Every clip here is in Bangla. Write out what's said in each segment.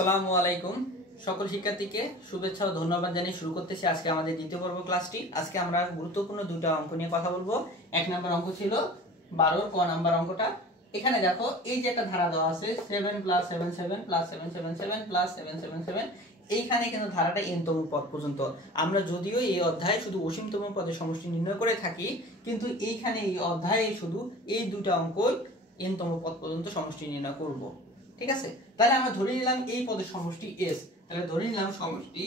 আসসালামু আলাইকুম সকল শিক্ষার্থীকে শুভেচ্ছা ও ধন্যবাদ জানিয়ে শুরু করতেছি আজকে আমাদের দ্বিতীয় পর্ব ক্লাসটি। আজকে আমরা গুরুত্বপূর্ণ দুটো অঙ্ক নিয়ে কথা বলবো। এক নাম্বার অঙ্ক ছিল 12 ক নাম্বার অঙ্কটা। এখানে দেখো এই যে একটা ধারা দেওয়া আছে 7 + 77 + 777 + 777, এইখানে কিন্তু ধারাটা n-তম পদ পর্যন্ত। আমরা যদিও এই অধ্যায়ে শুধু অসীমতম পদের সমষ্টি নির্ণয় করে থাকি, কিন্তু এইখানে এই অধ্যায়ে শুধু এই দুটো অঙ্ক n-তম পদ পর্যন্ত সমষ্টি নির্ণয় করব। ঠিক আছে, তাহলে আমরা ধরে নিলাম এই পদের সমষ্টি s। তাহলে ধরে নিলাম সমষ্টি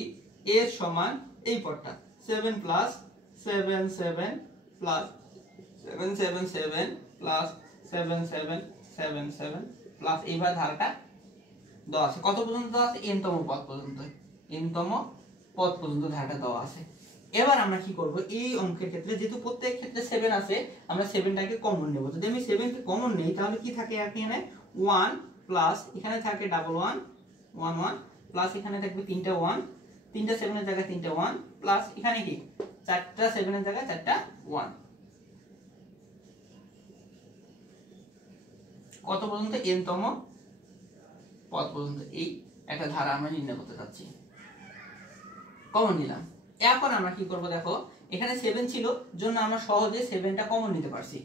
s সমান এই পদটা 7 + 77 + 777 + 7777 প্লাস এইবার ধারাটা দেওয়া আছে কত পর্যন্ত দেওয়া আছে? n-তম পদ পর্যন্ত। n-তম পদ পর্যন্ত ধারাটা দেওয়া আছে। এবার আমরা কি করব, এই অঙ্কের ক্ষেত্রে যেহেতু প্রত্যেক ক্ষেত্রে 7 আছে, আমরা 7টাকে কমন নেব। যদি আমি 7 কে কমন নেই তাহলে কি থাকে এখানে 1 প্লাস এখানে থাকে 11 11 প্লাস এখানে থাকবে 3টা 1, 3টা 7 এর জায়গায় 3টা 1 প্লাস এখানে কি 4টা 7 এর জায়গায় 4টা 1। কত পর্যন্ত? n-তম পদ পর্যন্ত এই একটা ধারা আমরা নির্ণয় করতে যাচ্ছি। কমন নিলাম। এখন আমরা কি করব, দেখো এখানে 7 ছিল জন্য আমরা সহজে 7টা কমন নিতে পারছি।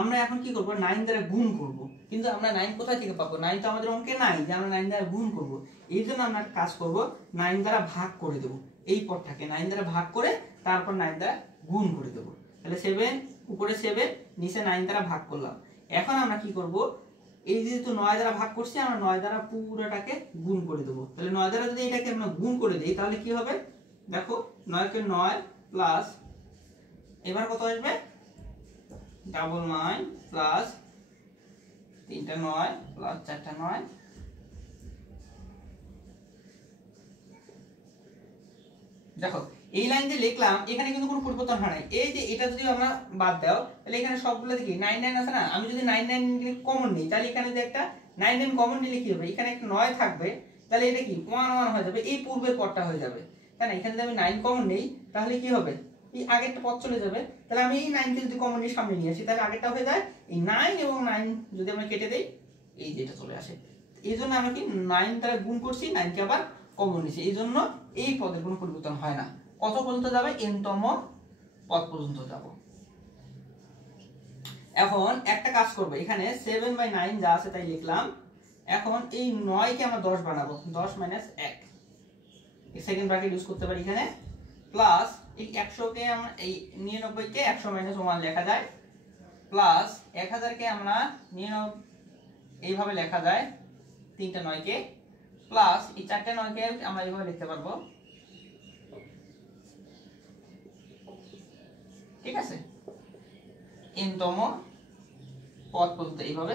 আমরা এখন কি করব, 9 দ্বারা গুণ করব। কিন্তু আমরা 9 কোথা থেকে পাবো? 9 তো আমাদের অঙ্কে নাই যে আমরা 9 দ্বারা গুণ করব। এই জন্য আমরা কাজ করব, 9 দ্বারা ভাগ করে দেব। এই পদটাকে 9 দ্বারা ভাগ করে তারপর 9 দ্বারা গুণ করে দেব। তাহলে 7 উপরে 7 নিচে 9 দ্বারা ভাগ করলাম। এখন আমরা কি করব, এই যেহেতু 9 দ্বারা ভাগ করছি, আমরা 9 দ্বারা পুরোটাকে গুণ করে দেব। তাহলে 9 দ্বারা যদি এটাকে আমরা গুণ করে দেই তাহলে কি হবে, দেখো 9 কে 9 প্লাস এবার কত আসবে 99 প্লাস 3টা 9 প্লাস 4টা 9। দেখো এই লাইন যে লিখলাম এখানে কিন্তু কোনো পরিবর্তন হয় নাই। এই যে এটা যদি আমরা বাদ দাও তাহলে এখানে সবগুলো দেখি 99 আছে না, আমি যদি 99 কমন নিই তাহলে এখানে যে একটা 99 কমন নিলে কি হবে, এখানে একটা 9 থাকবে, তাহলে এটা কি 1 1 হয়ে যাবে, এই পূর্বের পদটা হয়ে যাবে। তাই না? এখানে যদি আমি 9 কমন নেই তাহলে কি হবে, এই আগেরটা পদ চলে যাবে। তাহলে আমি এই 9 কে যদি কমন নিয়ে সামনে নিয়ে আসি তাহলে আগেরটা হয়ে যায়। এই 9 এবং 9 যদি আমরা কেটে দেই এই যেটা চলে আসে। এই জন্য আমরা কি 9 দ্বারা গুণ করছি, 9 কে আবার কমন নিয়েছি। এই জন্য এই পদের কোনো পরিবর্তন হয় না। কত পর্যন্ত যাবে? n-তম পদ পর্যন্ত যাব। এখন একটা কাজ করব, এখানে 7/9 যা আছে তাই লিখলাম। এখন এই 9 কে আমরা 10 বানাবো, 10 - 1 এই সেকেন্ড ব্র্যাকেট ইউজ করতে পারি এখানে, প্লাস এই 100 কে আমরা এই 99 কে 100 - 1 লেখা যায়, প্লাস 1000 কে আমরা 99 এইভাবে লেখা যায় 3টা 9 কে, প্লাস এই 4টা 9 কে আমরা এইভাবে লিখতে পারবো। ঠিক আছে, n-তম পদ পর্যন্ত এইভাবে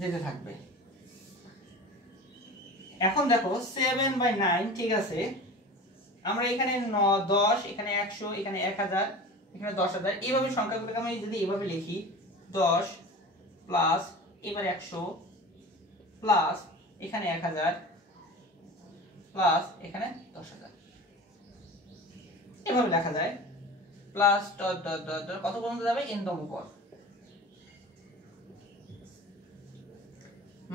যেতে থাকবে। এখন দেখো 7/9, ঠিক আছে, আমরা এখানে 10, এখানে 100, এখানে 1000, এখানে 10000, এইভাবে সংখ্যাগুলোকে আমি যদি এইভাবে লিখি 10 প্লাস এবার 100 প্লাস এখানে 1000 প্লাস এখানে 10000, এভাবে লেখা যায়। Plus dot dot dot dot কত পর্যন্ত যাবে? n-তম পদ।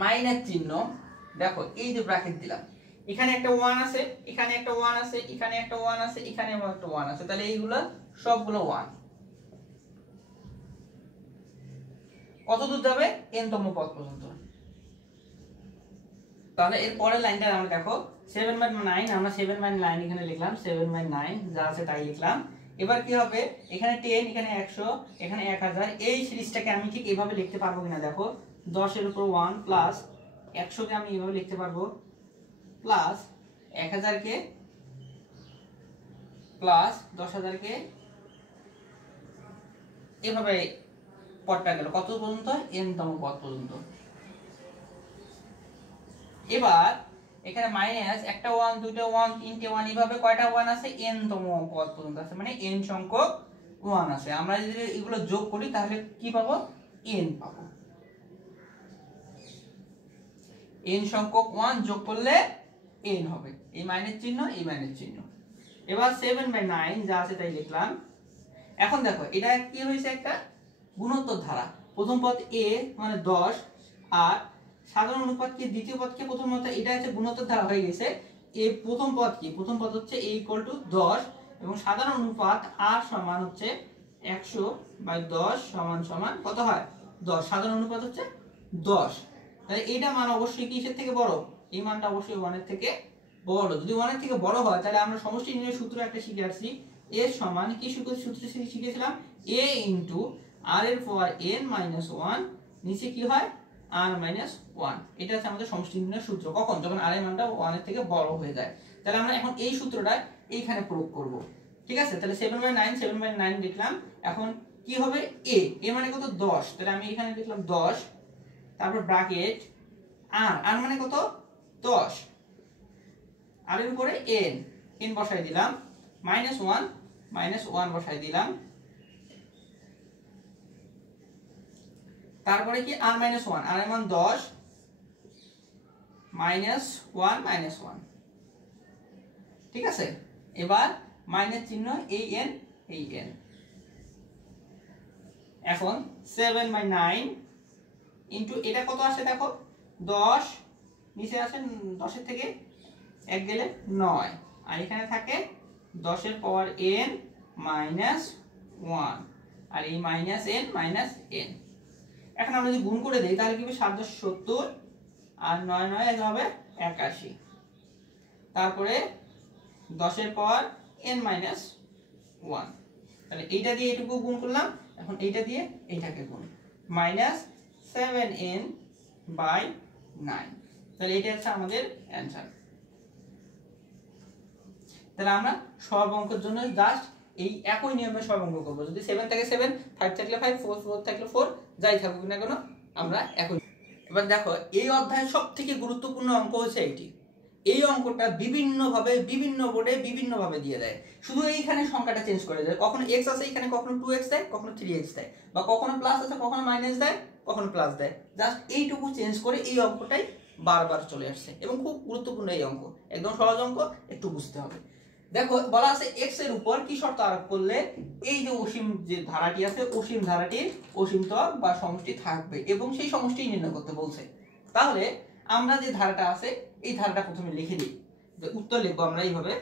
মাইনাস চিহ্ন, দেখো এই যে ব্র্যাকেট দিলাম, এখানে একটা 1 আছে, এখানে একটা 1 আছে, এখানে একটা 1 আছে, এখানে একটা 1 আছে, তাহলে এইগুলা সবগুলো 1। কত দূর যাবে? n-তম পদ পর্যন্ত। তাহলে এর পরের লাইনটা আমরা দেখো 7/9, আমরা 7/9 এখানে লিখলাম, 7/9 যা আছে তাই লিখলাম। এবার কি হবে, এখানে 10, এখানে 100, এখানে 1000, এই সিরিজটাকে আমি ঠিক এইভাবে লিখতে পারবো কিনা দেখো, 10 এর উপর 1 প্লাস 100 কে আমি এইভাবে লিখতে পারবো, প্লাস 1000 কে প্লাস 10000 কে, এভাবে পদটা গেল কত পর্যন্ত? n-তম পদ পর্যন্ত। এবার এখানে মাইনাস একটা 1, দুইটা 1, তিনটে 1, এইভাবে কয়টা 1 আছে? n-তম পদ পর্যন্ত আছে, মানে n সংখ্যক 1 আছে। আমরা যদি এগুলো যোগ করি তাহলে কি পাবো? n পাবো। n সংখ্যক 1 যোগ করলে n হবে, এই মাইনাস চিহ্ন, এই মাইনাস চিহ্ন। এবার 7/9 যা আছে তাই লিখলাম। এখন দেখো এটা কি হয়েছে, একটা গুণোত্তর ধারা। প্রথম পদ a মানে 10 আর সাধারণ অনুপাতকে দ্বিতীয় পদকে প্রথমত এটা হচ্ছে গুণোত্তর ধারা হয়ে গেছে। এই প্রথম পদ কি, প্রথম পদ হচ্ছে a = 10 এবং সাধারণ অনুপাত r সমান হচ্ছে 100/10 সমান কত হয় 10। সাধারণ অনুপাত হচ্ছে 10। তাহলে এইটা মান অবশ্যই কিসের থেকে বড়, এই মানটা অবশ্যই 1 এর থেকে বড়। যদি 1 এর থেকে বড় হয় তাহলে আমরা সমষ্টি নির্ণয়ের সূত্র একটা শিখে আসছি, a সমান কি সূত্র শিখেছিলাম, a r এর পাওয়ার n - 1 নিচে কি হয় r - 1। এটা হচ্ছে আমাদের সমষ্টি নির্ণয়ের সূত্র। কখন, যখন r এর মানটা 1 এর থেকে বড় হয়ে যায়। তাহলে আমরা এখন এই সূত্রটা এইখানে প্রয়োগ করব। ঠিক আছে, তাহলে 7/9 লিখলাম। এখন কি হবে, a মানে কত 10, তাহলে আমি এখানে লিখলাম 10, তারপর ব্র্যাকেট r মানে কত 10, r এর উপরে n বসাই দিলাম, -1 বসাই দিলাম, তারপরে কি r - 1, r এর মান 10 -1 ঠিক আছে। এবার মাইনাস চিহ্ন এই n। এখন 7/9 ইনটু এটা কত আসে দেখো 10, নিচে আসে 10 এর থেকে 1 গেলে 9, আর এখানে থাকে 10 এর পাওয়ার n -1 আর এই -n। এখন আমরা যদি গুণ করে দেই তাহলে কি হবে 7 × 10 = 70 আর 9 9 হবে 81। তারপরে 10 এর পাওয়ার n - 1, তাহলে এইটা দিয়ে এটুকু গুণ করলাম। এখন এইটা দিয়ে এইটাকে গুণ, -7n/9। তাহলে এটা হচ্ছে আমাদের অ্যানসার। তাহলে আমরা সব অঙ্কের জন্য জাস্ট এই একই নিয়মে সব অঙ্ক করব। যদি 7 থাকে 7, 5 থাকলে 5, 4 থাকলে 4, যাই থাকুক না কেন আমরা একই। এবার দেখো এই অধ্যায়ের সবথেকে গুরুত্বপূর্ণ অঙ্ক হচ্ছে এইটি। এই অঙ্কটা বিভিন্নভাবে বিভিন্ন বোর্ডে বিভিন্নভাবে দিয়ে দেয়, শুধু এইখানে সংখ্যাটা চেঞ্জ করে দেয়। কখনো x আছে এখানে, কখনো 2x দেয়, কখনো 3x দেয়, বা কখনো প্লাস আছে কখনো মাইনাস দেয়, কখনো প্লাস দেয়। জাস্ট এইটুকু চেঞ্জ করে এই অঙ্কটাই বারবার চলে আসছে এবং খুব গুরুত্বপূর্ণ এই অঙ্ক, একদম সহজ অঙ্ক, একটু বুঝতে হবে। দেখো বলা আছে x এর উপর কি শর্ত আরোপ করলে এই যে অসীম যে ধারাটি আছে, অসীম ধারাটির অসীমতম বা সমষ্টি থাকবে এবং সেই সমষ্টি নির্ণয় করতে বলছে। তাহলে আমরা যে ধারাটা আছে এই ধারাটা প্রথমে লিখে দিই, উত্তর লিখবো আমরা এইভাবে।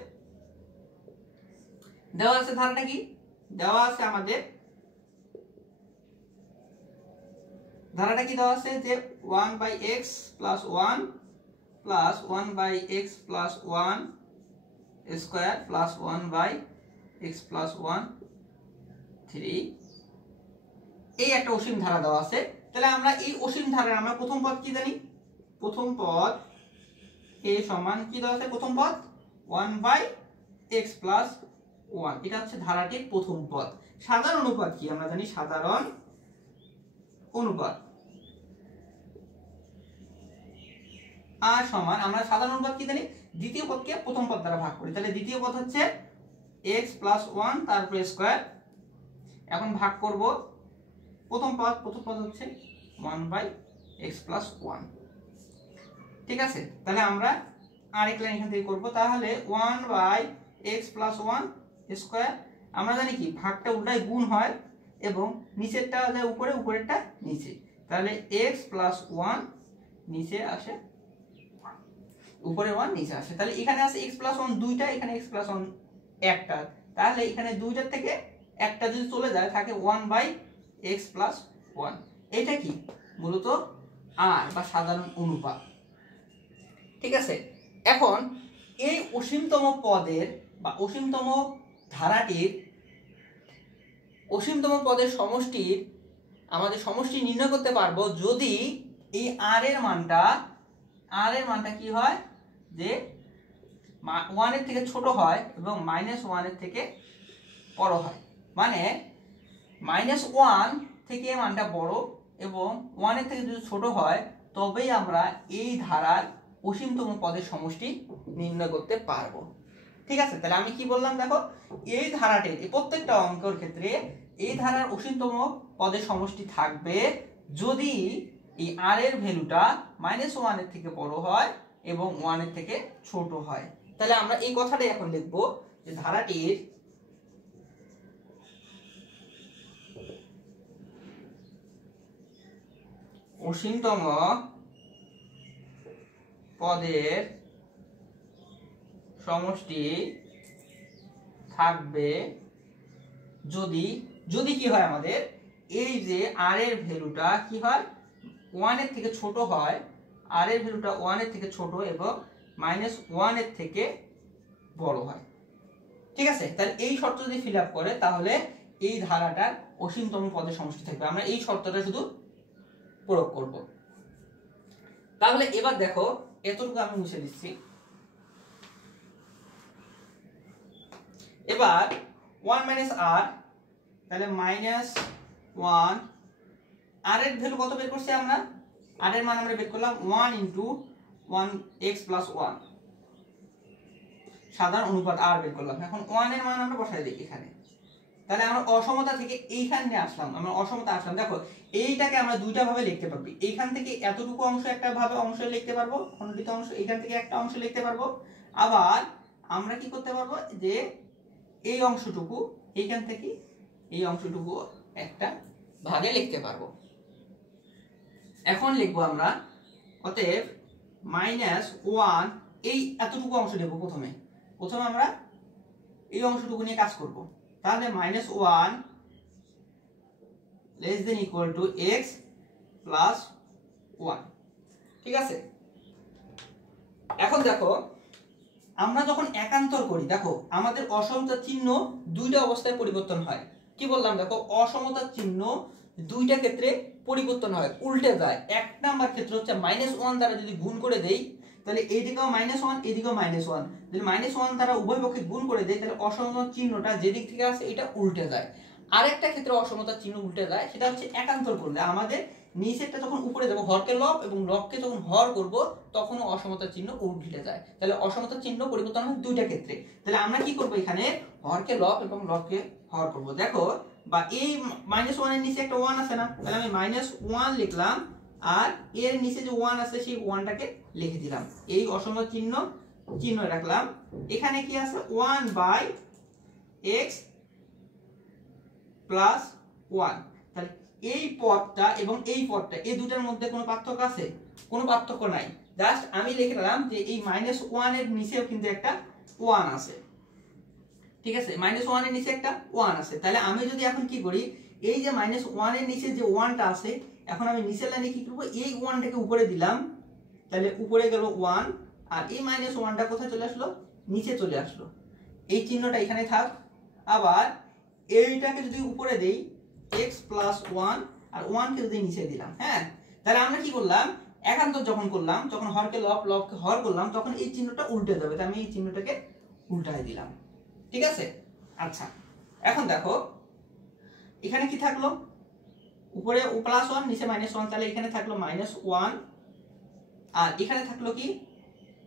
দেওয়া আছে ধারাটা কি, দেওয়া আছে আমাদের ধারাটা কি দেওয়া আছে যে 1/x + 1 + 1/x + 1 স্কয়ার + 1/x + 1 3, এই একটা অসীম ধারা দেওয়া আছে। তাহলে আমরা এই অসীম ধারার আমরা প্রথম পদ কি জানি, প্রথম পদ a সমান কি দেওয়া আছে, প্রথম পদ 1/x + 1, এটা হচ্ছে ধারাটির প্রথম পদ। সাধারণ অনুপাত কি আমরা জানি, সাধারণ অনুপাত আর সমান আমরা সাধারণ অনুপাত কি জানি, দ্বিতীয় পদকে প্রথম পদ দ্বারা ভাগ করি। তাহলে দ্বিতীয় পদ হচ্ছে x + 1 তারপরে স্কয়ার। এখন ভাগ করব প্রথম পদ হচ্ছে 1/x + 1। ঠিক আছে, তাহলে আমরা আরেক লাইন এখান থেকে করব। তাহলে 1/x + 1 স্কয়ার, আমরা জানি কি ভাগটা উল্টায় গুণ হয় এবং নিচেরটা যায় উপরে, উপরেরটা নিচে। তাহলে x + 1 নিচে আসে, উপরে 1 নিচে আসে। তাহলে এখানে আছে x + 1 দুইটা, এখানে x + 1 একটা। তাহলে এখানে দুইটার থেকে একটা যদি চলে যায় থাকে 1/x + 1। এটা কি মূলত r বা সাধারণ অনুপাত। ঠিক আছে, এখন এই অসীমতম পদের বা অসীমতম ধারাটির অসীমতম পদের সমষ্টির আমাদের সমষ্টি নির্ণয় করতে পারবো যদি এই r এর মানটা কি হয়, যে 1 এর থেকে ছোট হয় এবং -1 এর থেকে বড় হয়। মানে -1 থেকে মানটা বড় এবং 1 এর থেকে যদি ছোট হয় তবেই আমরা এই ধারার অসীমতম পদের সমষ্টি নির্ণয় করতে পারবো। ঠিক আছে, তাহলে আমি কি বললাম দেখো, এই ধারাটির এই প্রত্যেকটা অঙ্কের ক্ষেত্রে এই ধারার অসীমতম পদের সমষ্টি থাকবে যদি এই r এর ভ্যালুটা -1 এর থেকে বড় হয় এবং 1 এর থেকে ছোট হয়। তাহলে আমরা এই কথাটাই এখন লিখবো যে ধারাটির অসীমতম পদের সমষ্টি থাকবে যদি যদি কি হয় আমাদের এই যে r এর ভ্যালুটা কি হয় 1 এর থেকে ছোট হয়, r এর ভ্যালুটা 1 এর থেকে ছোট এবং -1 এর থেকে বড় হয়। ঠিক আছে, তাহলে এই শর্ত যদি ফিল আপ করে তাহলে এই ধারাটার অসীমতম পদের সমষ্টি থাকবে। আমরা এই শর্তটা শুধু প্রয়োগ করব। তাহলে এবার দেখো এতটুকু আমি মুছে দিচ্ছি। এবার 1 - r, তাহলে -1, r এর ভ্যালু কত বের করছি আমরা? r এর মান আমরা বের করলাম 1 × 1x + 1, সাধারণ অনুপাত r বের করলাম। এখন 1 এর মান আমরা বসাই দিই এখানে। তাহলে আমরা অসমতা থেকে এইখানে আসলাম, আমরা অসমতা আসলাম। দেখো এইটাকে আমরা দুইটা ভাবে লিখতে পারবো। এইখান থেকে এতটুকু অংশ একটা ভাবে অংশ লিখতে পারবো, খণ্ডিত অংশ এইখান থেকে একটা অংশ লিখতে পারবো। আবার আমরা কি করতে পারবো যে এই অংশটুকু এইখান থেকে এই অংশটুকু একটা ভাগে লিখতে পারবো। এখন লিখবো আমরা অতএব -1, এই এতটুকু অংশ নেব। প্রথমে আমরা এই অংশটুকু নিয়ে কাজ করব। তাহলে -1 ≤ x + 1। ঠিক আছে, এখন দেখো আমরা যখন একান্তর করি, দেখো আমাদের অসমতার চিহ্ন দুইটা অবস্থায় পরিবর্তন হয়। কি বললাম? দেখো অসমতার চিহ্ন দুইটা ক্ষেত্রে পরিবর্তন হয়, উল্টে যায়। এক নাম্বার ক্ষেত্র হচ্ছে -1 দ্বারা যদি গুণ করে দেই তাহলে এইদিকেও -1 এইদিকেও -1, যদি -1 দ্বারা উভয় পক্ষে গুণ করে দেই তাহলে অসমতার চিহ্নটা যেদিক থেকে আসে এটা উল্টে যায়। আরেকটা ক্ষেত্রে অসমতার চিহ্ন উল্টে যায়, সেটা হচ্ছে একান্তর করলে। আমাদের নিচেরটা যখন উপরে যাব, হরকে লব এবং লবকে যখন হর করব তখন অসমতার চিহ্ন উল্টে যায়। তাহলে অসমতার চিহ্ন পরিবর্তন হয় দুইটা ক্ষেত্রে। তাহলে আমরা কি করব? এখানে হরকে লব এবং লবকে হর করব। দেখো বা এই -1 এর নিচে একটা 1 আছে না, তাহলে আমি -1 লিখলাম আর এর নিচে যে 1 আছে সেই 1টাকে লিখে দিলাম। এই অসমতার চিহ্ন রাখলাম। এখানে কি আছে? 1/x + 1। তাহলে এই পদটা এবং এই পদটা, এই দুটার মধ্যে কোনো পার্থক্য আছে? কোনো পার্থক্য নাই। জাস্ট আমি লিখে দিলাম যে এই -1 এর নিচেও কিন্তু একটা 1 আছে। ঠিক আছে, -1 এর নিচে একটা 1 আছে। তাহলে আমি যদি এখন কি করি, এই যে -1 এর নিচে যে 1টা আছে, এখন আমি নিচের লাইনে কি করব? এই 1টাকে উপরে দিলাম, তাহলে উপরে গেল 1, আর এই -1টা কোথায় চলে আসলো? নিচে চলে আসলো। এই চিহ্নটা এখানে থাক। আবার এইটাকে যদি উপরে দেই x + 1 আর 1 কে যদি নিচে দিলাম, হ্যাঁ, তাহলে আমরা কি করলাম? একান্তর যখন করলাম, যখন হরকে লব লবকে হর করলাম, তখন এই চিহ্নটা উল্টে যাবে। তাই আমি এই চিহ্নটাকে উল্টায় দিলাম। ঠিক আছে, আচ্ছা এখন দেখো এখানে কি থাকলো? উপরে +1 নিচে -1, তাহলে এখানে থাকলো -1 আর এখানে থাকলো কি?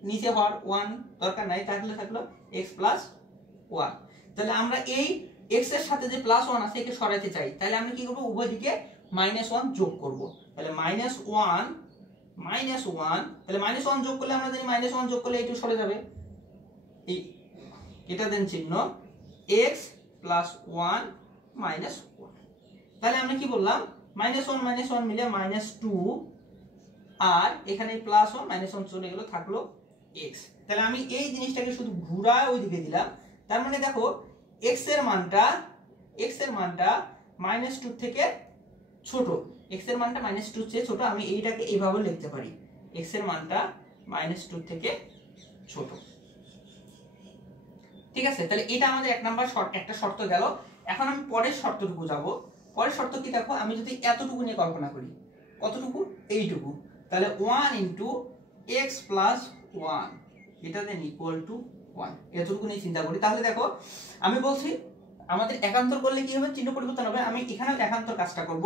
নিচে হর 1 দরকার নাই, তাহলে থাকলো x + 1। তাহলে আমরা এই x এর সাথে যে +1 আছে একে সরাতে চাই, তাহলে আমরা কি করব? উভয় দিকে -1 যোগ করব। তাহলে -1 তাহলে -1 যোগ করলে আমরা জানি -1 যোগ করলে এইটু সরে যাবে। এই এটা দেন চিহ্ন x + 1 -1। তাহলে আমরা কি বললাম? -1 মিলে -2 আর এখানে +1 -1 চলে গেল, থাকলো x। তাহলে আমি এই জিনিসটাকে শুধু ঘুরায় ওইদিকে দিলাম। তার মানে দেখো x এর মানটা -2 থেকে ছোট, x এর মানটা -2 চেয়ে ছোট। আমি এইটাকে এইভাবে লিখতে পারি, x এর মানটা -2 থেকে ছোট। ঠিক আছে, তাহলে এটা আমাদের এক নাম্বার একটা শর্ত গেল। এখন আমি পরের শর্তটুকু যাব। পরের শর্ত কি? দেখো আমি যদি এতটুকু নিয়ে কল্পনা করি, কতটুকু? এইটুকু, তাহলে 1 × x + 1 এটা দেন = 1, এতটুকু নিয়ে চিন্তা করি। তাহলে দেখো আমি বলছি আমাদের একান্তর করলে কি হবে? চিহ্ন পরিবর্তন হবে। আমি এখানেও একান্তর কাজটা করব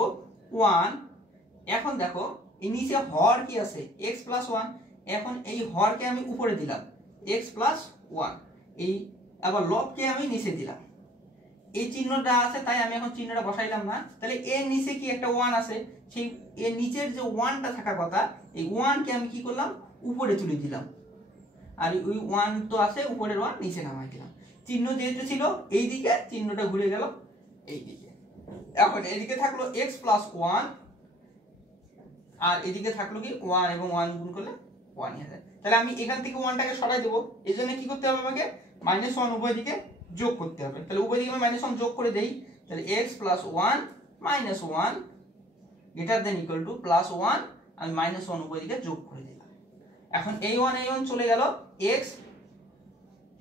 1। এখন দেখো এই নিচে হর কি আছে? x + 1। এখন এই হরকে আমি উপরে দিলাম x + 1, এই আবার লবকে আমি নিচে দিলাম। এই চিহ্নটা আছে তাই আমি এখন চিহ্নটা বসাইলাম না। তাহলে এর নিচে কি একটা 1 আছে, সেই এর নিচের যে 1টা থাকার কথা, এই 1 কে আমি কি করলাম? উপরে তুলে দিলাম। আর ওই 1 তো আছে, উপরের 1 নিচে নামাই দিলাম। চিহ্ন যেহেতু ছিল এই দিকে, চিহ্নটা ঘুরে গেল এই দিকে। এখন এদিকে থাকলো x + 1 আর এদিকে থাকলো কি 1 এবং 1 গুণ করলে 1 হয়ে যায়। তাহলে আমি এখান থেকে 1টাকে সরাই দেবো, এই জন্য কি করতে হবে আমাকে -1 উভয় দিকে যোগ করতে হবে। তাহলে উভয় দিকে আমি -1 যোগ করে দেই, তাহলে x + 1 - 1 > +1 আমি -1 উভয় দিকে যোগ করে দিলাম। এখন এই 1 চলে গেল, x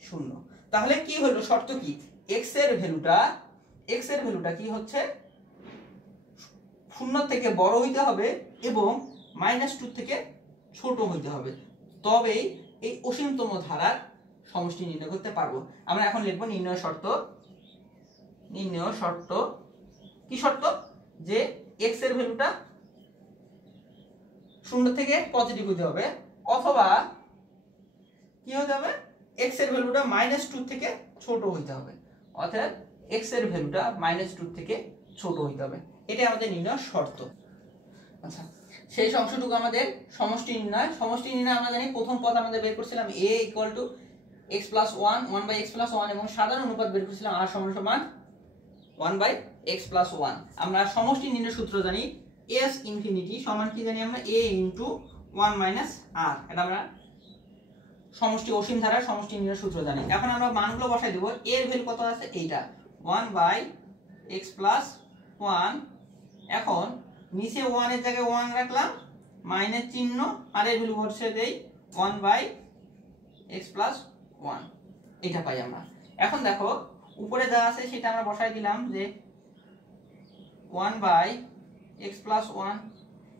0। তাহলে কি হলো, শর্ত কি, x এর ভ্যালুটা কি হচ্ছে 0 থেকে বড় হইতে হবে এবং -2 থেকে ছোট হইতে হবে, তবেই এই অসীমতম ধারার সমষ্টি নির্ণয় করতে পারবো। আমরা এখন লিখব নির্ণয় শর্ত। কি শর্ত, যে x এর ভ্যালুটা 0 থেকে পজিটিভ হতে হবে, অথবা কি হতে হবে, x এর ভ্যালুটা -2 থেকে ছোট হইতে হবে, অর্থাৎ x এর ভ্যালুটা -2 থেকে ছোট হইতে হবে। এটা আমাদের নির্ণয় শর্ত। আচ্ছা, সেই অংশটুকু আমাদের সমষ্টি নির্ণয়। আমরা জানি প্রথম পদ আমাদের বের করছিলাম a = x + 1 1/x + 1 এবং সাধারণ অনুপাত বের করছিলাম r = 1/x + 1। আমরা সমষ্টি নির্ণয় সূত্র জানি, s ইনফিনিটি সমান কি জানি আমরা, a * 1 - r। এটা আমরা সমষ্টি অসীম ধারার সমষ্টি নির্ণয় সূত্র জানি। এখন আমরা মানগুলো বসাই দেব। a এর ভ্যালু কত আছে, এইটা 1/x + 1। এখন নিচে 1 এর জায়গায় 1 রাখলাম, মাইনাস চিহ্ন, আর এর ভ্যালু বসে দেই 1/x + 1, এটা পাই আমরা। এখন দেখো উপরে যা আছে সেটা আমরা বসাই দিলাম, যে 1/x + 1।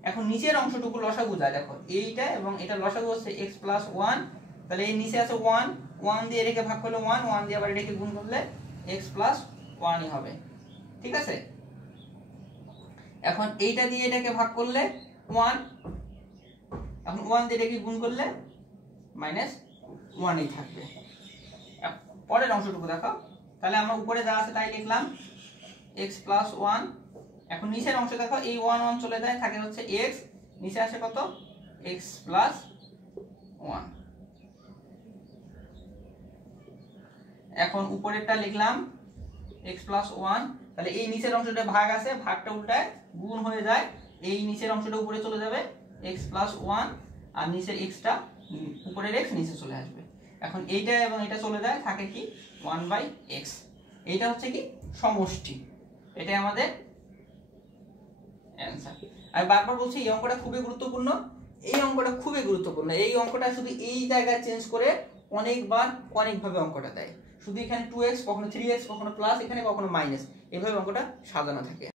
এখন নিচের অংশটুকু লসাগু যায়, দেখো এইটা এবং এটা লসাগু হচ্ছে x + 1, তাহলে এই নিচে আছে 1 দিয়ে এটাকে ভাগ করলে 1 দিয়ে আবার এটাকে গুণ করলে x + 1ই হবে, ঠিক আছে। এখন এইটা দিয়ে এটাকে ভাগ করলে 1, এখন 1 দিয়ে এটাকে গুণ করলে -1ই থাকবে। পরের অংশটুকু দেখো, তাহলে আমরা উপরে যা আছে তাই লিখলাম, x + 1। এখন নিচের অংশ দেখো, এই 1 চলে যায়, থাকে হচ্ছে x, নিচে আসে কত, x + 1। এখন উপরেরটা লিখলাম x + 1, তাহলে এই নিচের অংশটা ভাগ আছে, ভাগটা উল্টায় গুণ হয়ে যায়, এই নিচের অংশটা উপরে চলে যাবে x + 1, আর নিচের xটা, উপরের x নিচে চলে আসবে। এখন এইটা এবং এটা চলে যায়, থাকে কি 1/x। এইটা হচ্ছে কি সমষ্টি, এটাই আমাদের অ্যানসার। আমি বারবার বলছি এই অঙ্কটা খুবই গুরুত্বপূর্ণ, এই অঙ্কটা শুধু এই জায়গায় চেঞ্জ করে অনেকবার অনেকভাবে অঙ্কটা দেয়। শুধু এখানে 2x, কখনো 3x, কখনো প্লাস, এখানে কখনো মাইনাস, এইভাবে অঙ্কটা সাজানো থাকে।